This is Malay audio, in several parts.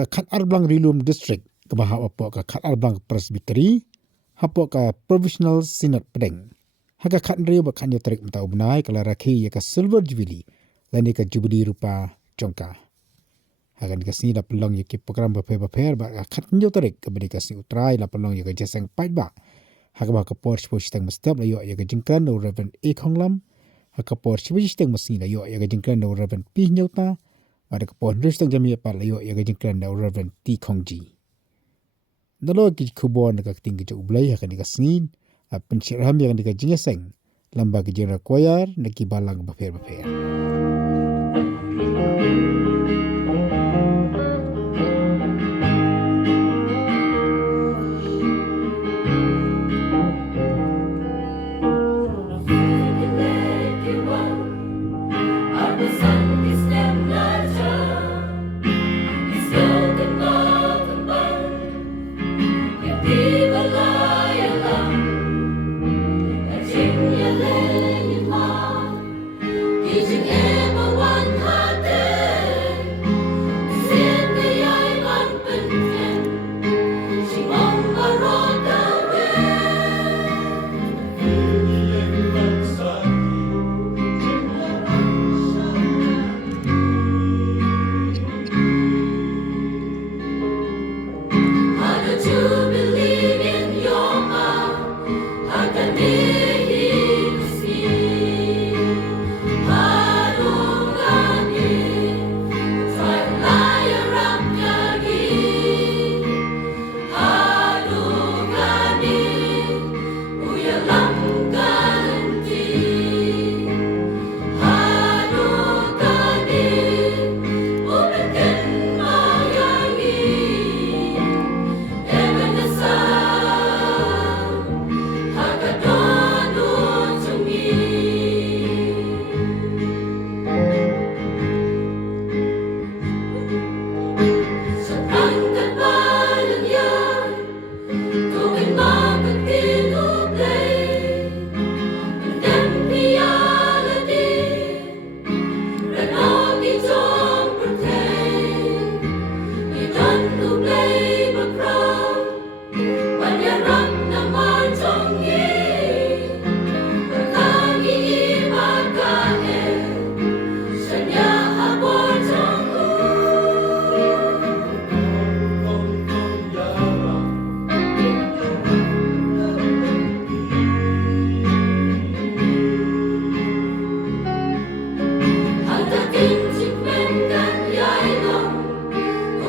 ka Khatarblang Rilum district ka bahap apo ka Khatarblang Presbytery hapo ka provisional synod Hapdeng haka khatnri ba khanyo tarik mta ubnai kala Rakhe ya ka silver Jubili lani ka Jubili Rupa chongka hagan ka sni la pelong ya ki program ba phe ba khatnyo tarik ka bani ka sni utrai la pelong ya ka jesang pait ba haka ba ka por spo stang mastap la yo ya ka jingkan no reverend e khonglam haka por spo stang masni la yo ya ka jingkan no reverend pi nyota ada ka por stang jami pa la yo ya ka jingkan no reverend ti khongji nalo ki khubon ka ting ki ublai haka ni ka sni pensyiraham yang di jingeseng lamba ke jera koyar neki balang bafer. Jingshit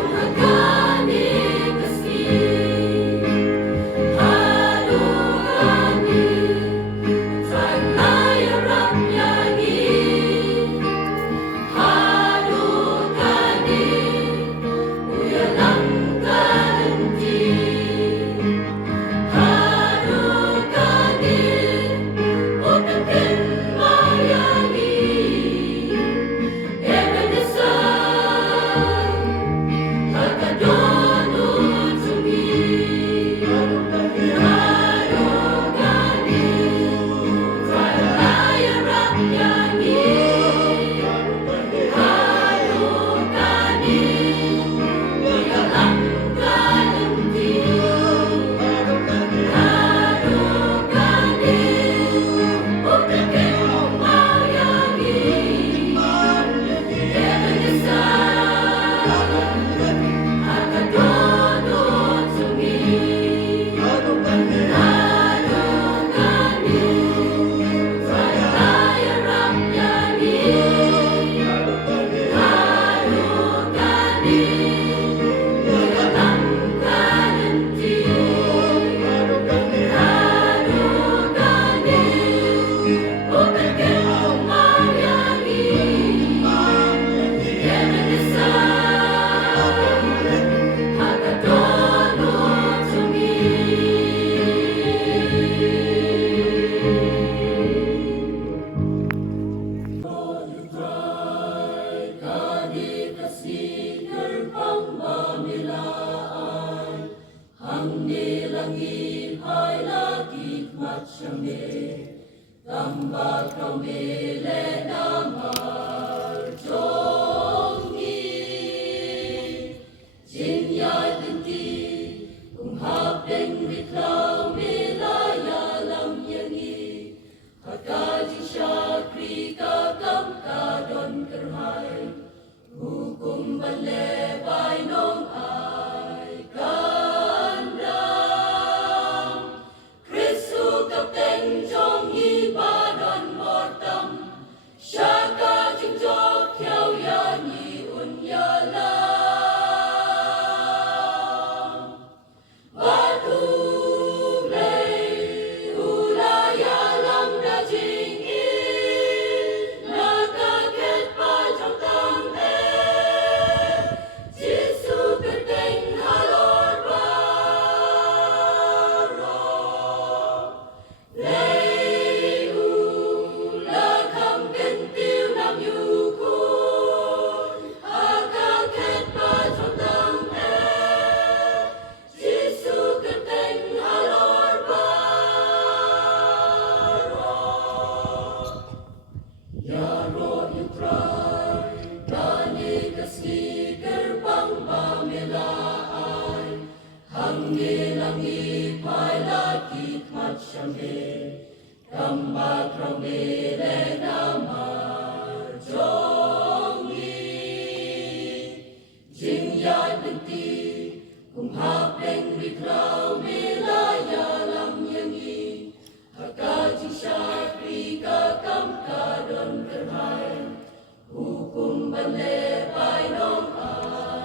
Hukum ban le pai nong ai